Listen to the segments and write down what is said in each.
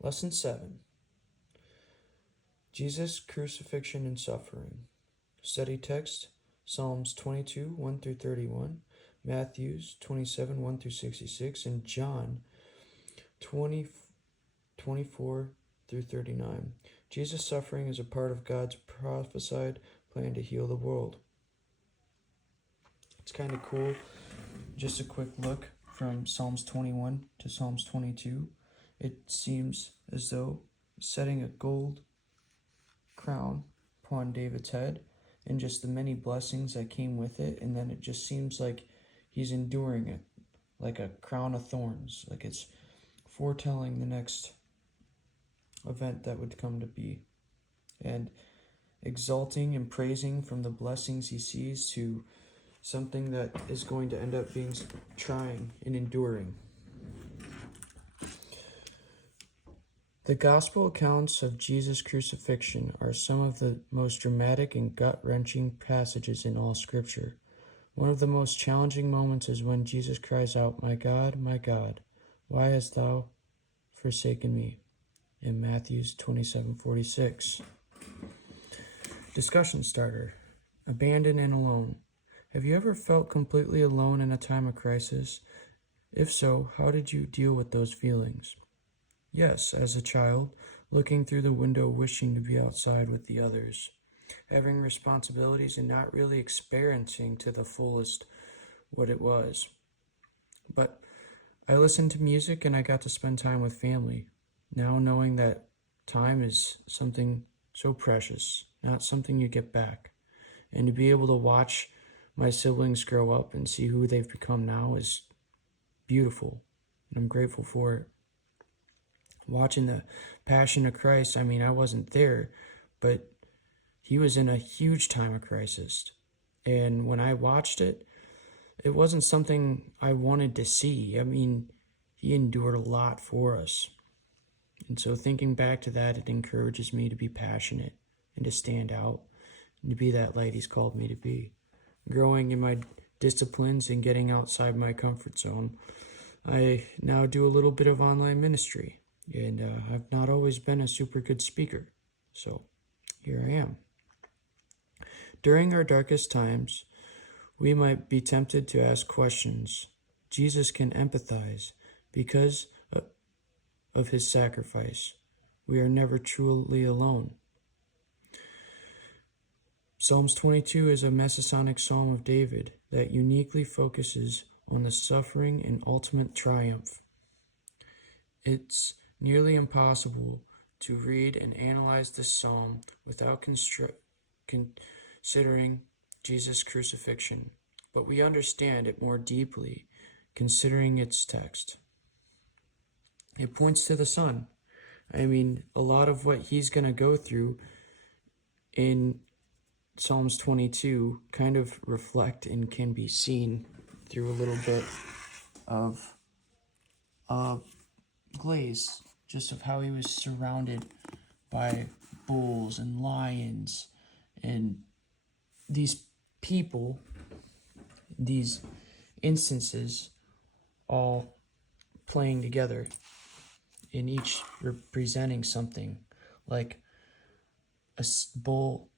Lesson 7. Jesus' Crucifixion and Suffering. Study text, Psalms 22, 1 through 31, Matthew 27, 1 through 66, and John 20, 24 through 39. Jesus' suffering is a part of God's prophesied plan to heal the world. It's kind of cool. Just a quick look from Psalms 21 to Psalms 22. It seems as though setting a gold crown upon David's head and just the many blessings that came with it, and then it just seems like he's enduring it like a crown of thorns, like it's foretelling the next event that would come to be, and exalting and praising from the blessings he sees to something that is going to end up being trying and enduring. The gospel accounts of Jesus' crucifixion are some of the most dramatic and gut-wrenching passages in all Scripture. One of the most challenging moments is when Jesus cries out, my God, why hast thou forsaken me?" in Matthew 27:46. Discussion starter. Abandoned and alone. Have you ever felt completely alone in a time of crisis? If so, how did you deal with those feelings? Yes, as a child, looking through the window wishing to be outside with the others, having responsibilities and not really experiencing to the fullest what it was. But I listened to music and I got to spend time with family, now knowing that time is something so precious, not something you get back. And to be able to watch my siblings grow up and see who they've become now is beautiful, and I'm grateful for it. Watching the Passion of Christ, I wasn't there, but he was in a huge time of crisis. And when I watched it, it wasn't something I wanted to see. He endured a lot for us. And so thinking back to that, it encourages me to be passionate and to stand out and to be that light he's called me to be. Growing in my disciplines and getting outside my comfort zone, I now do a little bit of online ministry. And I've not always been a super good speaker, so here I am. During our darkest times, we might be tempted to ask questions. Jesus can empathize because of his sacrifice. We are never truly alone. Psalms 22 is a messianic psalm of David that uniquely focuses on the suffering and ultimate triumph. It's nearly impossible to read and analyze this psalm without considering Jesus' crucifixion, but we understand it more deeply considering its text. It points to the Son. A lot of what he's going to go through in Psalms 22 kind of reflect and can be seen through a little bit of glaze, just of how he was surrounded by bulls and lions and these people, these instances all playing together, and each representing something, like a bull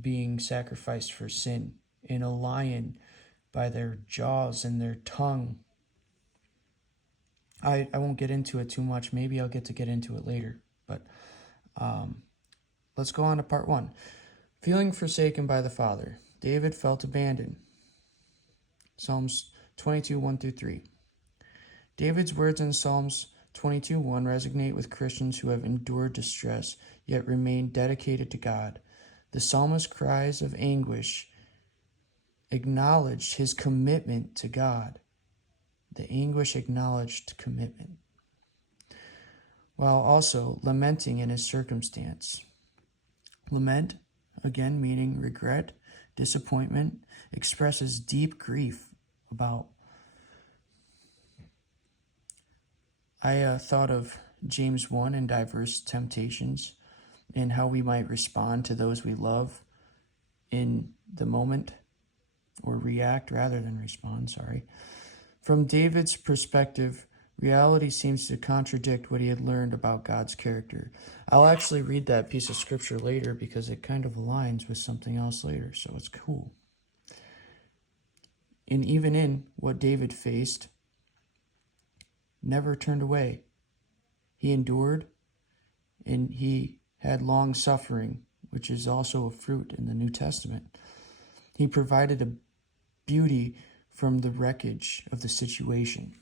being sacrificed for sin, and a lion by their jaws and their tongue. I won't get into it too much. Maybe I'll get into it later. But let's go on to part 1. Feeling forsaken by the Father. David felt abandoned. Psalms 22, 1 through 3. David's words in Psalms 22:1 resonate with Christians who have endured distress, yet remain dedicated to God. The psalmist's cries of anguish acknowledged his commitment to God. The anguish acknowledged commitment, while also lamenting in his circumstance. Lament, again meaning regret, disappointment, expresses deep grief about. I thought of James 1 and diverse temptations and how we might respond to those we love in the moment, or react rather than respond, From David's perspective, Reality seems to contradict what he had learned about God's character. I'll actually read that piece of scripture later because it kind of aligns with something else later, so it's cool. And even in what David faced, never turned away. He endured, and he had long suffering, which is also a fruit in the New Testament. He provided a beauty from the wreckage of the situation.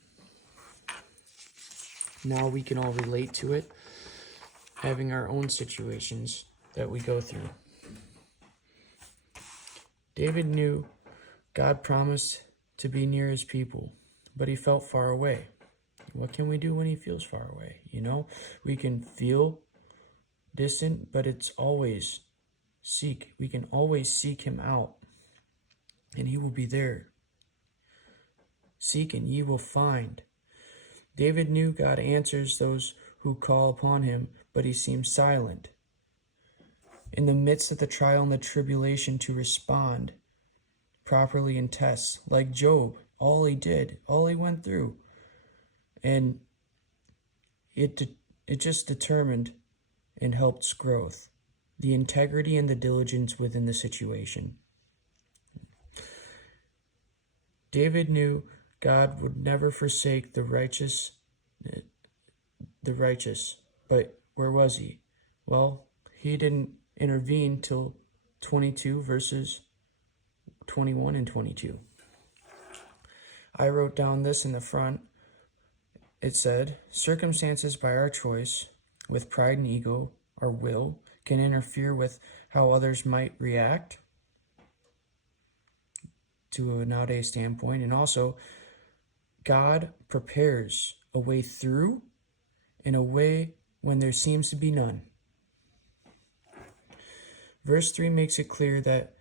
Now we can all relate to it, having our own situations that we go through. David knew God promised to be near his people, but he felt far away. What can we do when he feels far away? We can feel distant, but it's always seek. We can always seek him out, and he will be there. Seek and ye will find. David knew God answers those who call upon him, but he seems silent. In the midst of the trial and the tribulation, to respond properly in tests, like Job, all he went through, and it just determined and helped growth, the integrity and the diligence within the situation. David knew God would never forsake the righteous, but where was he? Well, he didn't intervene till 22 verses 21 and 22. I wrote down this in the front. It said, circumstances by our choice, with pride and ego, our will, can interfere with how others might react to a nowadays standpoint, and also God prepares a way through and a way when there seems to be none. Verse 3 makes it clear that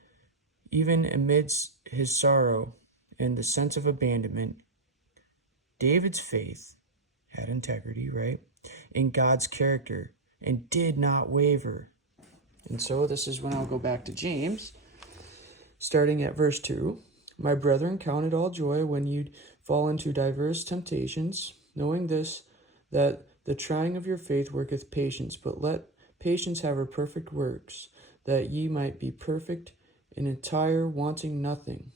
even amidst his sorrow and the sense of abandonment, David's faith had integrity, right, in God's character and did not waver. And so this is when I'll go back to James, starting at verse 2. My brethren, count it all joy when you fall into diverse temptations, knowing this, that the trying of your faith worketh patience, but let patience have her perfect works, that ye might be perfect and entire, wanting nothing.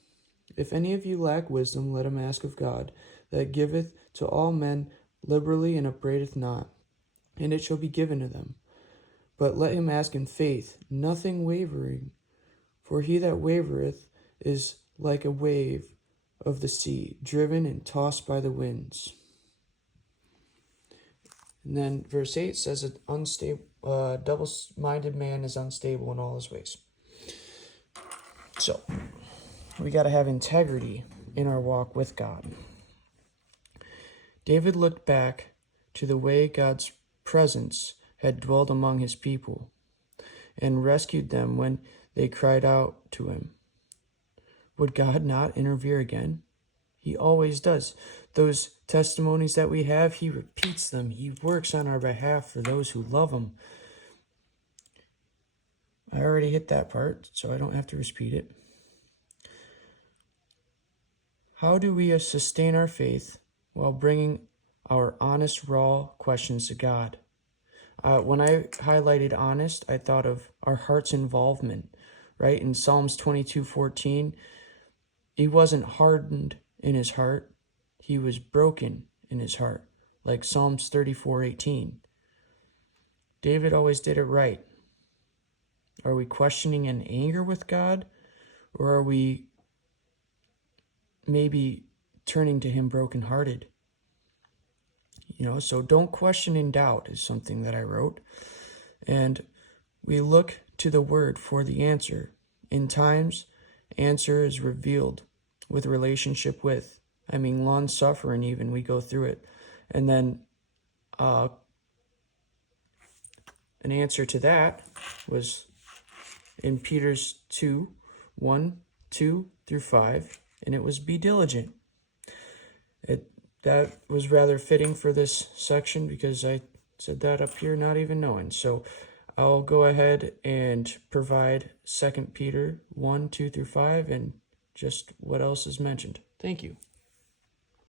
If any of you lack wisdom, let him ask of God, that giveth to all men liberally and upbraideth not, and it shall be given to them. But let him ask in faith, nothing wavering. For he that wavereth is like a wave of the sea, driven and tossed by the winds. And then verse 8 says, an double-minded man is unstable in all his ways. So, we got to have integrity in our walk with God. David looked back to the way God's presence had dwelled among his people and rescued them when they cried out to him. Would God not intervene again? He always does. Those testimonies that we have, he repeats them. He works on our behalf for those who love him. I already hit that part, so I don't have to repeat it. How do we sustain our faith while bringing our honest, raw questions to God? When I highlighted honest, I thought of our heart's involvement, right? In Psalms 22:14, he wasn't hardened in his heart. He was broken in his heart, like Psalms 34:18. David always did it right. Are we questioning in anger with God, or are we maybe turning to him brokenhearted? So don't question in doubt is something that I wrote. And we look to the word for the answer. In times, answer is revealed with relationship with. Long suffering even, we go through it. And then an answer to that was in Peter's 2:1-2-5, and it was be diligent. That was rather fitting for this section because I said that up here not even knowing. So I'll go ahead and provide 2 Peter 1:2-5 and just what else is mentioned. Thank you.